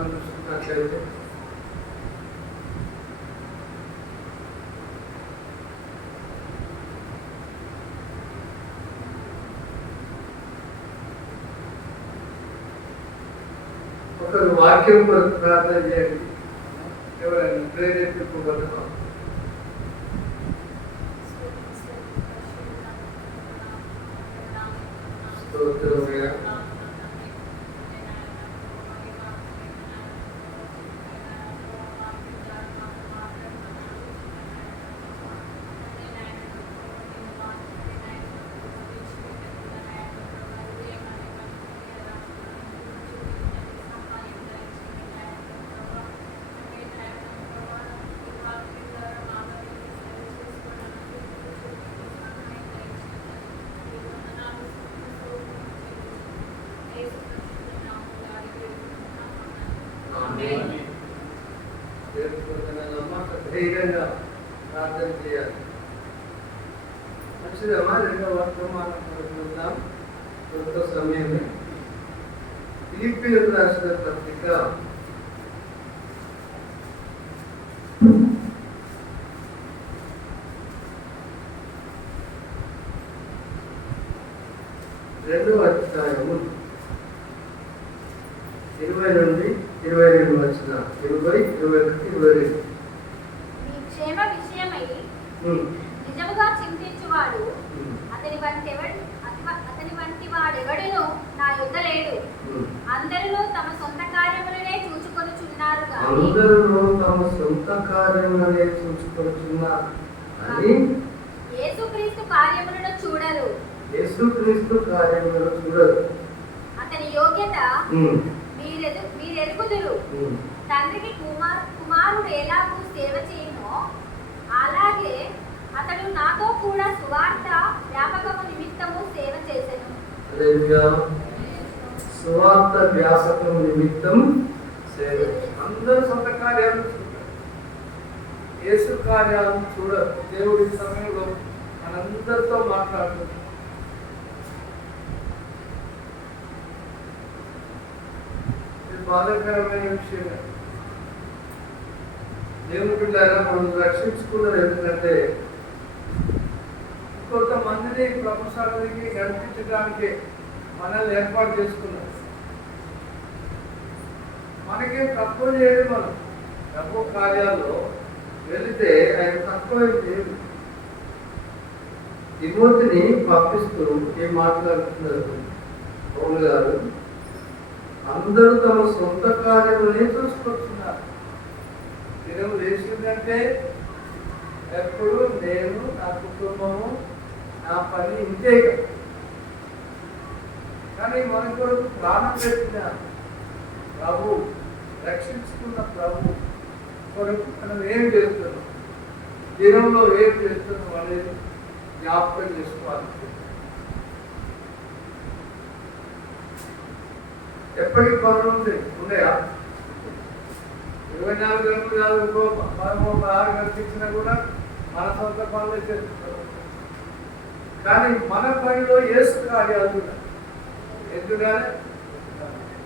మనం చూసుకున్నట్లయితే ఒకరు వాక్యం కొరకు ప్రార్థన చేయండి. ఎవరైనా ప్రేరేపింపబడతాం. స్తోత్రమయ్యా. ధైర్యంగా ప్రార్థన చేయాలి. మంచిదమ్మా. రెండవ వర్తమానం చూద్దాం. కొంత సమయమే ఫిలిప్పీయులకు రాసిన పత్రిక 2వ అధ్యాయము 20 నుండి 22 వచ్చిన 20, 21, 22. మీ క్షేమ విషయమై నిజముగా చింతించువాడు అతని వంటి వాడెవడును నా యొద్ద లేడు. అందరూ తమ సొంత కార్యములనే చూచుకొనుచున్నారు కానీ యేసుక్రీస్తు కార్యములను చూడరు. అతని యోగ్యత మీరెరుగుదురు. తండ్రికి కుమారుడు ఎలాగూ సేవ చేయునో అలాగే అతడు నాతో కూడా సువార్త వ్యాపకము నిమిత్తము సేవ చేసెను. సువార్త వ్యాపకం నిమిత్తం సేవ. అందరూ సొంత కార్యాలు చూడాలి, యేసు కార్యాలు చూడరు. దేవుడి సమయంలో మనందరితో మాట్లాడుతుంది. ఇది బాధాకరమైన విషయమే. దేవుని బిడ్డలైనా మనం రక్షించుకున్నది ఎందుకంటే కొంతమందిని ప్రపంచానికి నడిపించడానికి మనల్ని ఏర్పాటు చేసుకున్నారు. మనకేం తక్కువ చేయదు. మనం డబ్బు కార్యాల్లో వెళితే ఆయన తక్కువ చేయదు. తిమోతిని పంపిస్తూ ఏం మాట్లాడుతున్నారు పౌలు గారు? అందరూ తమ సొంత కార్యములే చూసుకొస్తున్నారు. దినం లేచిందంటే ఎప్పుడు నేను, నా కుటుంబము, నా పని ఇంతే. కానీ మన కొరకు ప్రాణం పెట్టిన ప్రభు, రక్షించుకున్న ప్రభు కొరకు మనం ఏం చేస్తున్నాం, దినంలో ఏం చేస్తున్నాం అనేది జ్ఞాపకం చేసుకోవాలి. ఎప్పటికి పనులు ఉన్నాయా? 24 గంటలు కాదు, ఇంకో 16 గంటలు ఇచ్చినా కూడా మన సొంత పనులు చేస్తున్నారు. కానీ మన పనిలో యేసు కార్యాలు కూడా ఎందుకంటే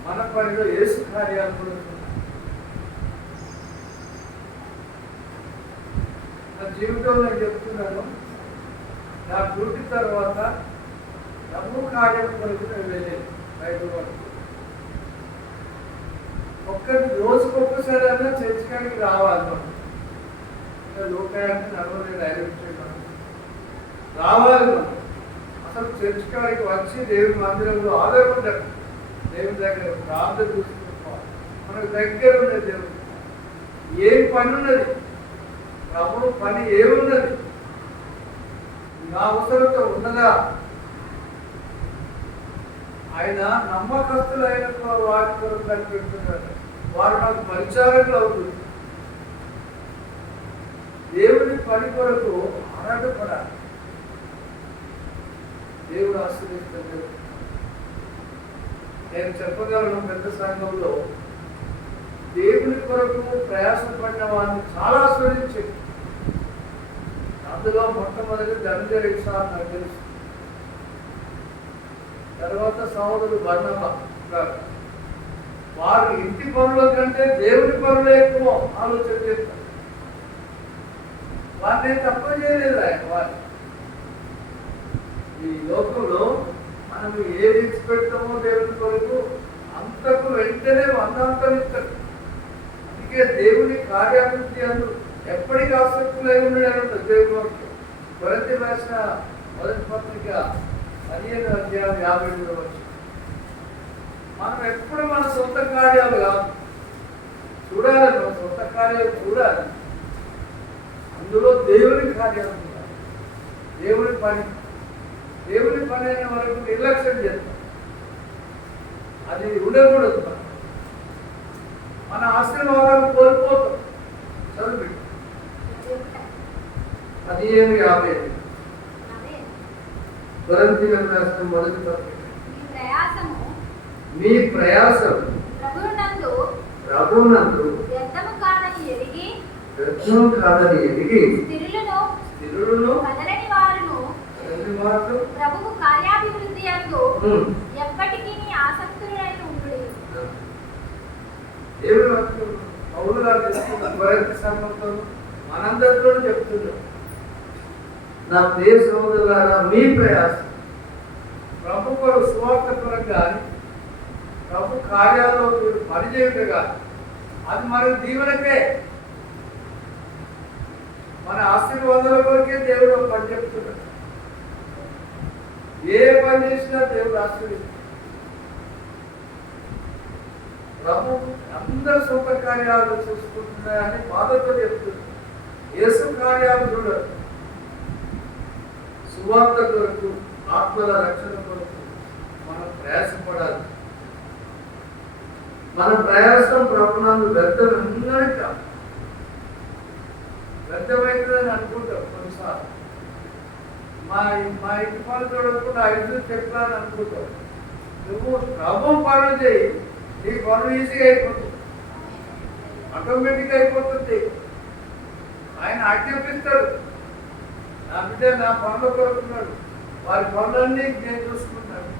మన పనిలో యేసు కార్యాలు కూడా నా జీవితంలో నేను చెప్తున్నాను. నా డ్యూటీ తర్వాత డబ్బు కార్యం కొరకు నేను వెళ్ళేది బయట వరకు. రోజుకొక్కసారి అన్నా చర్చకానికి రావాలి. మనం లోకాయాన్ని నడవలేదు, డైరెక్ట్ రావాలి. మనం అసలు చర్చకానికి వచ్చి దేవుని మందిరంలో ఆధారపడ్డాడు. దేవుని దగ్గర ప్రార్థన చూసుకోవాలి. మనకు దగ్గర ఉన్నది దేవుడు. ఏం పని ఉన్నది, ప్రభు పని ఏమున్నది, నా అవసరత ఉన్నదా? ఆయన నమ్మకస్తులైన వారి కొరకు కనిపెడుతున్నాడు. వారు నాకు పరిచారకులు అవుతుంది. దేవుని పని కొరకు ఆరాటపడాలి. దేవుడు ఆశీర్వదిస్తాడు. నేను చెప్పగలను, పెద్ద సంఘంలో దేవుని కొరకు ప్రయాసపడిన వారిని చాలా ఆస్వాదించాడు. అందులో మొట్టమొదటి ధనంజయ సార్ నాకు తెలుసు. తర్వాత సహోదరుడు బర్నబా గారు. వారు ఇంటి పనుల కంటే దేవుని పనులు ఎక్కువ ఆలోచన చేస్తారు. వారిని తక్కువ చేయలేదు ఆయన. వారు ఈ లోకంలో మనం ఏది ఇచ్చి పెడతామో దేవుని కొరకు అంతకు వెంటనే వందంతం ఇస్తాడు. అందుకే దేవుని కార్యాభివృద్ధి అందు ఎప్పటికీ ఆసక్తులై ఉండడం దేవుని వరకు. కొరింథీ రాసిన మొదటి పత్రిక 15:52 వచ్చి మనం ఎప్పుడు మన సొంత కార్యాలు కాదు చూడాలి, మన సొంత కార్యాలు చూడాలి. అందులో దేవుని కార్యాలు ఉండాలి. దేవుని పని అయిన వరకు నిర్లక్ష్యం చేస్తాం. అది ఉండకూడదు. మన ఆశీర్వాదాలు కోల్పోతాం. చదువు 15:50 కొరింథీయులకు రాసిన మొదటి పత్రిక. మీ ప్రయాసం ప్రభువునందు వ్యర్థము కాదని ఎరిగి స్థిరులను కదలని వారును ప్రభువు కార్యాభివృద్ధి యందు ఎప్పటికీ ఆసక్తులై ఉండుడి. పౌలు గారు చెప్తున్న కొరింథీ సంఘంతో మనందరితో చెప్తున్నారు, నా ప్రియ సహోదరులారా, మీ ప్రయాసం ప్రభు కొరకు సువార్త కొరకు కానీ ప్రభు కార్యాల్లో మీరు పనిచేయుట కానీ అది మనకు దీవెనకే, మన ఆశీర్వాదాల కొరకే దేవుడు పని చెప్తున్నాడు. ఏ పని చేసినా దేవుడు ఆశీర్వదిస్తాడు. ప్రభు అందరి సొంత కార్యాలు చూసుకుంటున్నాయని బాధతో చెప్తున్నాడు. యేసు కార్యాలు చూడరు. సువార్త కొరకు, ఆత్మల రక్షణ కొరకు మనం ప్రయాసపడాలి. మన ప్రయాసం ప్రభునందు వ్యర్థమైందని కాదు. వ్యర్థమైందని అనుకుంటాం కొన్నిసార్లు. మా ఇంటి పనులు చూడకుండా 5 చెప్పాలని అనుకుంటాం. నువ్వు ప్రభు పనులు చేయి, నీ పనులు ఈజీగా అయిపోతుంది, ఆటోమేటిక్గా అయిపోతుంది. ఆయన ఆజ్ఞాపిస్తాడు, నా బిడ్డ నా పనులు కొరుకున్నాడు, వారి పనులన్నీ నేను చూసుకుంటాను.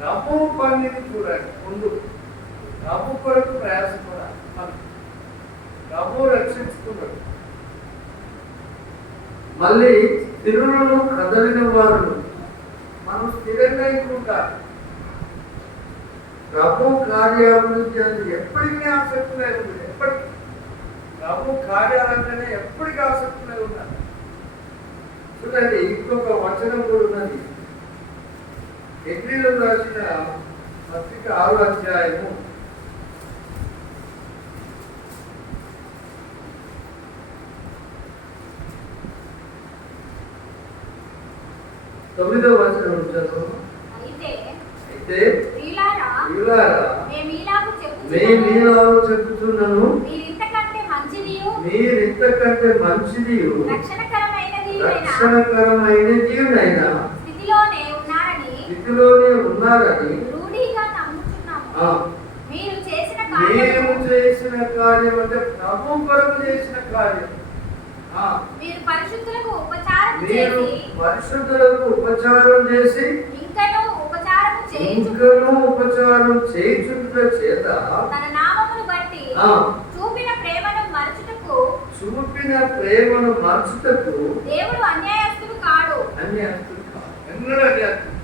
ప్రభు పనిని చూడండి. ముందు ప్రభు కొరకు ప్రయాసపడాలి. మనం ప్రభు రక్షించుకున్నాడు. మళ్ళీ స్థిరులను కదలిన వారు మనం స్థిరంగా ఉండాలి. ప్రభు కార్యాభివృద్ధి అని ఎప్పటికీ ఆసక్తులై ఉంది. ఎప్పటికీ ప్రభు కార్యాలంటేనే ఎప్పటికీ ఆసక్తులై ఉండాలి. చూడండి, ఇంకొక వచనం కూడా ఉన్నది. హెబ్రీయులకు రాసిన పత్రిక 6వ అధ్యాయము 9వ వచనం చదువు. అయితే ప్రియులారా, మేమీలాగు చెప్పుచున్నాను, మీరింతకంటే మంచిదియు రక్షణకరమైనదియునైన స్థితిలోనే ఉన్నారని మేము చేసిన కార్యం అంటే ప్రభు కొరకు చేసిన కార్యం. మీరు పరిశుద్ధులకు ఉపచారం చేసి ఇంకను ఉపచారం చేయుచుట చేత తన నామమును బట్టి చూపిన ప్రేమను మరచుటకు దేవుడు అన్యాయస్తుడు కాడు. ఎన్నడూ అన్యాయస్తుడు.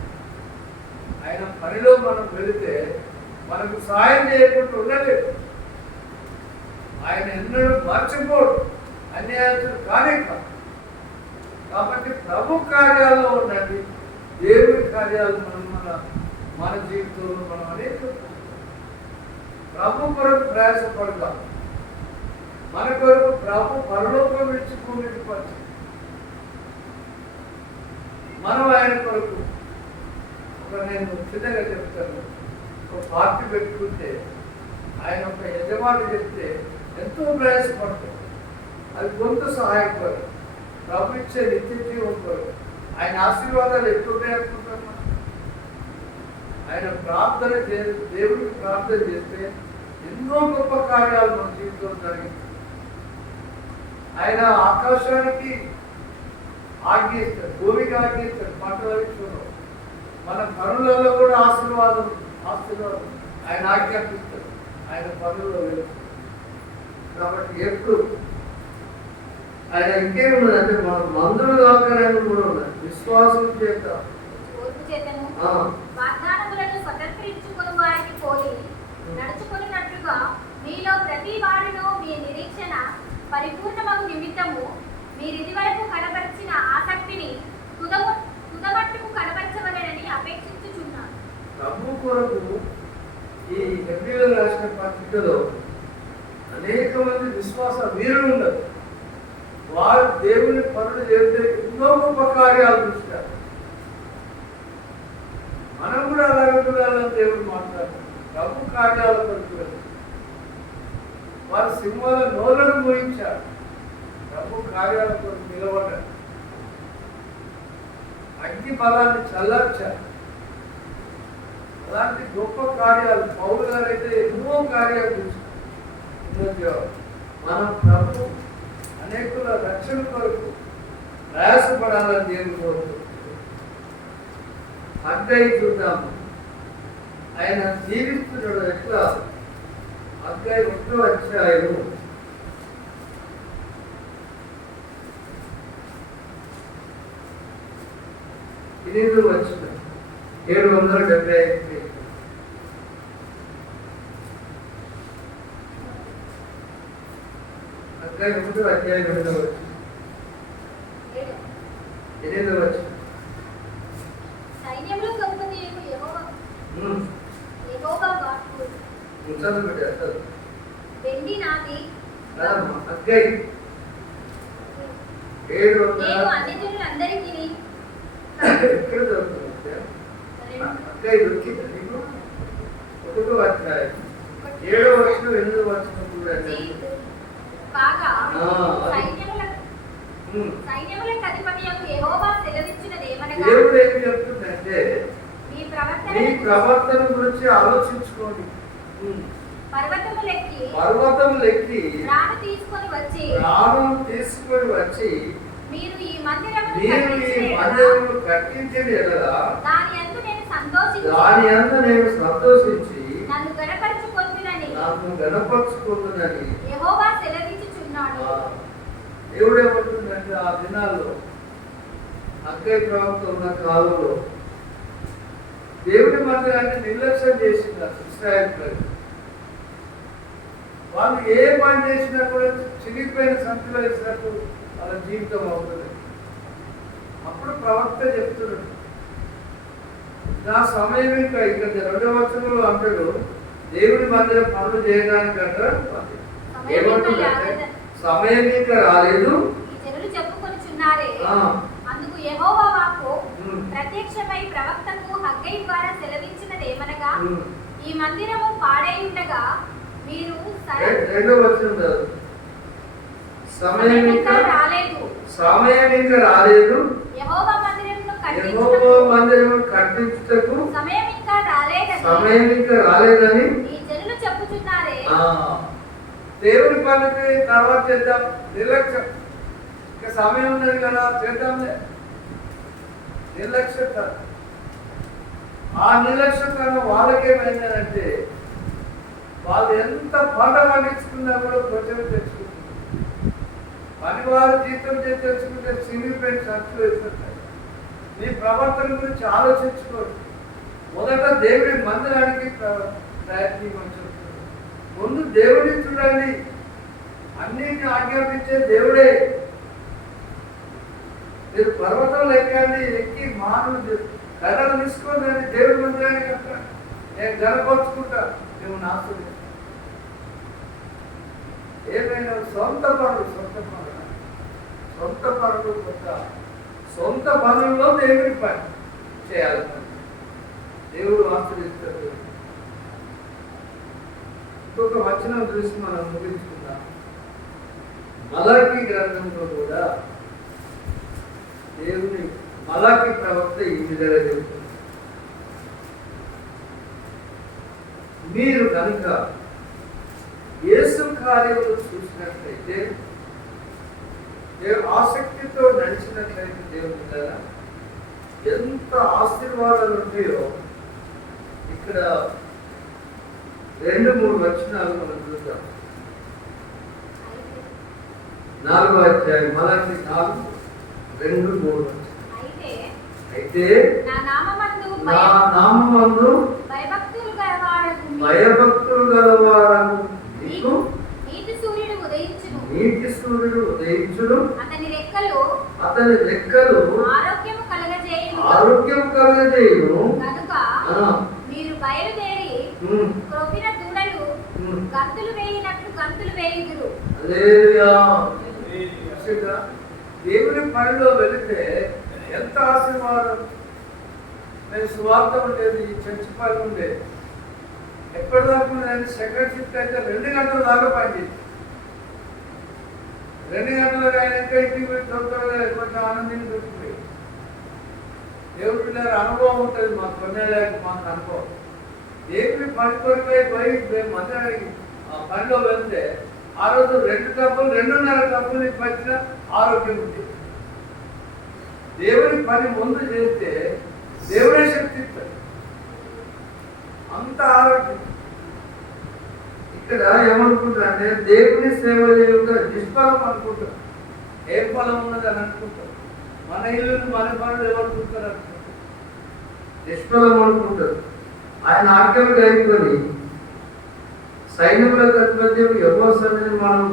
ఆయన పనిలో మనం వెళితే మనకు సాయం చేయకుండా ఉండలేదు. ఆయన ఎన్నడూ మర్చిపోడు, అన్యాయస్తుడు కానే కాదు. కాబట్టి ప్రభు కార్యాల్లో ఉండండి. దేవుని కార్యాలు మన జీవితంలో మనం అనేక ప్రభు కొరకు ప్రయాసపడతాం. మన కొరకు ప్రభు పరలోకం విడిచిపోయిన పరిస్థితి. మనం ఆయన కొరకు నేను చిన్నగా చెప్తాను, ఒక పార్టీ పెట్టుకుంటే ఆయన ఒక యజమాని చెప్తే ఎంతో ప్రయాసపడతాం. అది కొంత సహాయపడదు. ప్రభు ఇచ్చే నిత్య జీవం కొరకు ఆయన ఆశీర్వాదాలు ఎక్కువ అనుకుంటాం. ఆయన ప్రార్థన దేవుడికి ప్రార్థన చేస్తే ఎన్నో గొప్ప కార్యాలు మన జీవితంలో జరిగింది. ఆయన ఆకాశానికి ఆజ్ఞిస్తాడు, భూమికి ఆజ్ఞిస్తాడు, పంటల విషయంలో మన పనులలో కూడా ఆశీర్వాదం. ఆయన ఆజ్ఞాపిస్తాడు, ఆయన పనుల్లో వెళ్తాడు. కాబట్టి ఎప్పుడు ఆయన ఇంకేమున్నదంటే మనం మందులు కాకరాని కూడా ఉన్నది, విశ్వాసం చేత ఓర్పు చేతను వాగ్దానములను స్వతంత్రించుకుని వారికి పోలి నడుచుకున్నట్లుగా మీలో ప్రతి వారిలో మీ నిరీక్షణ పరిపూర్ణమగు నిమిత్తము మీరు ఇదివరకు కనబరిచిన ఆసక్తిని తుదమట్టుకు కనబరచవలెనని అపేక్షించుచున్నాను. ప్రభు కొరకు ఈ హెబ్రీయులకు రాసిన పత్రికలో అనేక మంది విశ్వాస వీరులు ఉన్నారు. వారు దేవుని పనులు చేస్తే ఎన్నో గొప్ప కార్యాలు చూస్తారు. మనం కూడా అలాగే చూడాలని దేవుడు మాట్లాడుతారు. ప్రభు కార్యాల కొరకు వారు సింహాల నోలను మోయించారు, ప్రభు కార్యాల కొరకు నిలబడ్డారు, అగ్ని బలాన్ని చల్లార్చారు. అలాంటి గొప్ప కార్యాలు పౌలు గారు అయితే ఎన్నో కార్యాలు చూస్తారు. మనం ప్రభు అనేకుల రక్షణ కొరకు ప్రయాసపడాలని దేవుడు కోరుకుంటున్నాడు. అగ్గై చూద్దాము, ఆయన జీవిస్తున్నాడు ఎట్లా. అగ్గై 1వ అధ్యాయము 8వ వచనం, 775. అగ్గై 1వ అధ్యాయం 8వ వచనం, 8వ వచనం. సైన్యముల అధిపతియగు యెహోవా వాక్కు వెండి నాది అగ్గై 700 అన్యజనులందరికీ ఎక్కడ దొరుకుతుంది? అగ్గై దొరికింది నీకు? 1వ అధ్యాయం 7వ వచనం 8వ వచనం కూడా కాగా సైన్యములకు అధిపతియగు యెహోవా సెలవిచ్చినదేమనగా, దేవుడు ఏం చెప్తుందంటే మీ ప్రవర్తన గురించి ఆలోచించుకోండి. పర్వతములు ఎక్కి ప్రాణం తీసుకొని వచ్చి మీరు ఈ మందిరమును కట్టించేది ఎలాగా దాని యందు నేను సంతోషించి నన్ను గణపరచుకుంటునని యెహోవా సెలవిచ్చుచున్నాడు. దేవుడు ఏమంటుందంటే ఆ దినాల్లో అగ్గై ప్రవక్త ఉన్న కాలంలో దేవుడి మందిరాన్ని నిర్లక్ష్యం చేసినారు ఇశ్రాయేలు ప్రజలు. వాళ్ళు ఏ పని చేసినా కూడా చిరిగిపోయిన సంఖ్యలో వేసినట్టు వాళ్ళ జీవితం అవుతుంది. అప్పుడు ప్రవక్త చెప్తున్నాడు, నా సమయం ఇంకా 2వ వచనంలో అంటాడు, దేవుడి మందిరం పనులు చేయడానికి అంటారు. ఏమంటుందంటే సమయం ఇంకా రాలేదు, అందుకు యెహోవా వాక్కు ప్రత్యక్షమై ప్రవక్తకు హగ్గై ద్వారా సెలవిచ్చినదేమనగా, ఈ మందిరము పాడై ఉండగా మీరు 2వ వచనం సమయం ఇంకా రాలేదు, యెహోవా మందిరము కట్టించుటకు సమయం ఇంకా రాలేదని ఈ జనులు చెప్పుచున్నారే. దేవుడి పనికి తర్వాత చేద్దాం, నిర్లక్ష్యం. ఇంకా సమయం ఉన్నది కదా చేద్దాంలే, నిర్లక్ష్యత. ఆ నిర్లక్ష్యత వాళ్ళకేమైందంటే వాళ్ళు ఎంత పంట పండించుకున్నా కూడా కొంచెం తెచ్చుకుంటున్నారు. పనివారు జీతం చేసి తెచ్చుకుంటే సిమిపోయిన ఖర్చు వేస్తుంటాయి. మీ ప్రవర్తన గురించి ఆలోచించుకోండి. మొదట దేవుడి మందిరానికి ప్రయత్నించమని చెప్తున్నారు. ముందు దేవుడిని చూడండి, అన్నిటిని ఆజ్ఞాపించే దేవుడే. మీరు పర్వతం ఎక్కండి, ఎక్కి మానవుడు కర్రలు తీసుకొని దేవుడి మందిరానికి వెళ్తా, నేను గనపరుచుకుంటా, మేము నాస్తులు ఏమైనా సొంత పనులు కొత్త సొంత పనుల్లో దేవుడి పని చేయాలి. దేవుడు ఆశ్రయిస్తాడు. ఇంకొక వచనం చూసి మనం ముగించుకుందాం. మలాకి గ్రంథంలో కూడా దేవుని మలాకి ప్రవక్త ఈ విధంగా చెబుతుంది, మీరు కనుక యేసు కార్యములు చూసినట్లయితే, ఆసక్తితో నడిచినట్లయితే దేవుని కదా ఎంత ఆశీర్వాదాలు ఉంటాయో. ఇక్కడ 2-3 వచనాలు మనం చూద్దాం. 4వ అధ్యాయం మలాకి 4:2-3. అయితే నా నామమందు భయభక్తులు గలవారను నీకు నీతి సూర్యుడు ఉదయించును. అతని రెక్కలు ఆరోగ్యము కలగజేయును. కనుక మీరు బయలుదేరి క్రొవ్విన దూడలు గంతులు వేయినట్లు గంతులు వేయుదురు. హల్లెలూయా. దేవుని పనిలో వెళితే ఎంత ఆశీర్వాదం. నేను సువార్త ఉండేది, ఈ చర్చి పని ఉండేది. ఎప్పటిదాకా నేను సెకండ్ షిఫ్ట్ అయితే 2 గంటల దాకా పనిచేసి 2 గంటలకు అయినాక ఇంటికి పోయి తొందరగా కొంచెం ఆనందంగా దొరికిపోయి దేవుడి పిల్లల అనుభవం ఉంటుంది. మాకు కొనేలేక మాకు అనుభవం. దేవుని పని కొరకై పోయి మంది పనిలో వెళ్తే ఆ రోజు 2 కప్పులు 2.5 కప్పులు పచ్చిన ఆరోగ్యం ఉంది. దేవుని పని ముందు చేస్తే దేవుడే శక్తి ఇస్తాడు. అంత ఆరోగ్యం. ఇక్కడ ఏమనుకుంటా అంటే దేవుని సేవ చేయుట నిష్ఫలం అనుకుంటాం. ఏం ఫలం ఉన్నది అని అనుకుంటాం. మన ఇల్లు మన పనులు ఎవరు చూస్తారు అనుకుంటారు. నిష్ఫలం అనుకుంటారు. ఆయన ఆజ్ఞలు గైకొని సైన్యముల మధ్య యెహోవాని మనం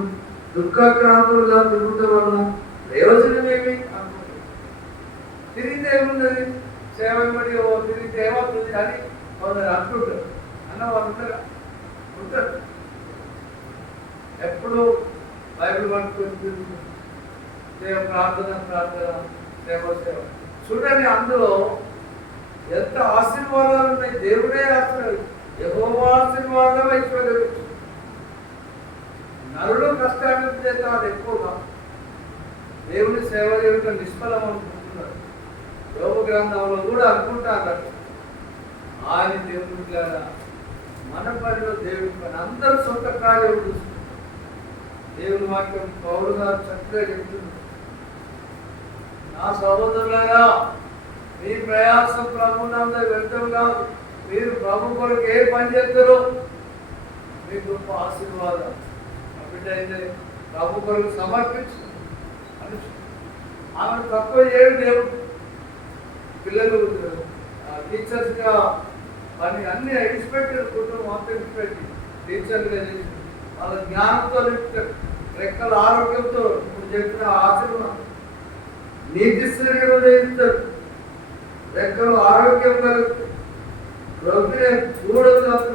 దుఃఖాక్రాంతులుగా తిరుగుతూ వలన ప్రయోజనమేమి అనుకుంటాం. తిరిగితే ఏమున్నది? సేవ తిరిగితే ఏమవుతుంది అని కొందరు అనుకుంటారు. అన్న వాళ్ళందరూ ఉంటారు. ఎప్పుడు బైబిల్ పట్టుకొని సేవ ప్రార్థన సేవ చూడండి. అందులో ఎంత ఆశీర్వాదాలు ఉన్నాయి. దేవుడే ఆశీర్వాదం. యెహోవా ఆశీర్వాదం ఐశ్వర్యం. నరులు కష్టాన్ని చేత అది ఎక్కువగా దేవుని సేవ చేయడం నిష్ఫలం అనుకుంటున్నారు. యోగ గ్రంథంలో కూడా అనుకుంటారు. ఆయన దేవుని ద్వారా మన పనిలో దేవుని పని అందరూ సొంత కార్యం చూసుకుంటారు. దేవుని వాక్యం పౌలు గారు చక్కగా చెప్తుంది. నా సహోదరులారా, మీ ప్రయాసం ప్రభునందు వ్యర్థం కాదు. మీరు ప్రభు కొరకు ఏ పని చేస్తారో మీ గొప్ప ఆశీర్వాదం. బిడ్డ అయితే ప్రభు కొరకు సమర్పించు. ఆమె తక్కువ చేయడు దేవుడు. పిల్లలు టీచర్స్గా పని అన్ని ఇడిచిపెట్టారు. కుటుంబం అంతా ఇడిచిపెట్టి టీచర్గా చేసి వాళ్ళ జ్ఞానంతో నింపుతారు. రెక్కల ఆరోగ్యంతో ఇప్పుడు చెప్పిన ఆశీర్వాదం నీతి సూర్యుడు ఉదయిస్తారు. రెక్కలు ఆరోగ్యం కలుగుతాయి. చూడదు కాదు.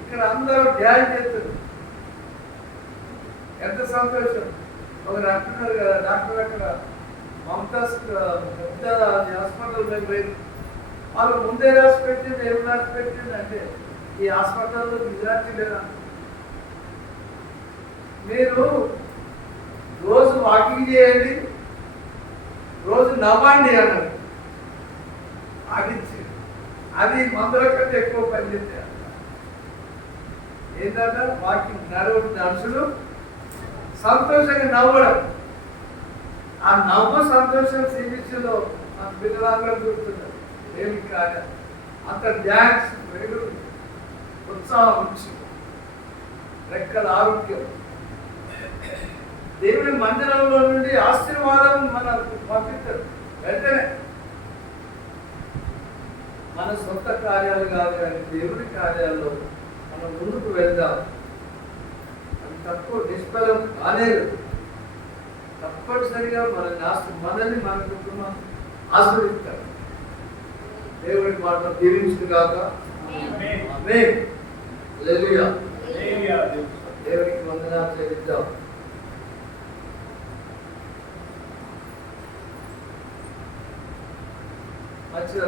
ఇక్కడ అందరూ డ్యాన్స్ చేస్తారు. ఎంత సంతోషం. ఒకరు అంటున్నారు కదా, డాక్టర్ అక్కడ మమతాస్ పెద్ద హాస్పిటల్ మేము పోయి వాళ్ళు ముందే రాసి పెట్టింది. ఏం రాసి పెట్టింది అంటే ఈ హాస్పిటల్లో విద్యార్థి లేదా, మీరు రోజు వాకింగ్ చేయండి, రోజు నవ్వండి అన్నారు. అది మందుల కంటే ఎక్కువ పనిచేస్తాయి. ఏంటంటే వాకింగ్ నడుచులు సంతోషంగా నవ్వడం. ఆ నవ్వు సంతోషం సిబిసిలో పిల్లలందరూ చూస్తున్నారు. ఏమి కాదు అంత డ్యాన్స్ వెలుగు ఉత్సాహం వచ్చి రెక్కల ఆరోగ్యం. దేవుని మందిరంలో నుండి ఆశీర్వాదం మనకు పంపిస్తారు. వెంటనే మన సొంత కార్యాలు కాదు కానీ దేవుని కార్యాల్లో మనం ముందుకు వెళ్దాం. అది తక్కువ నిష్ఫలం కాలేదు. తప్పనిసరిగా మనల్ని మన కుటుంబం ఆశీర్వదిస్తారు. దేవుడి మాట దీవించుగాక. ఆమేన్. హల్లెలూయా. దేవునికి వందనాలు చెల్లిద్దాం. మంచిగా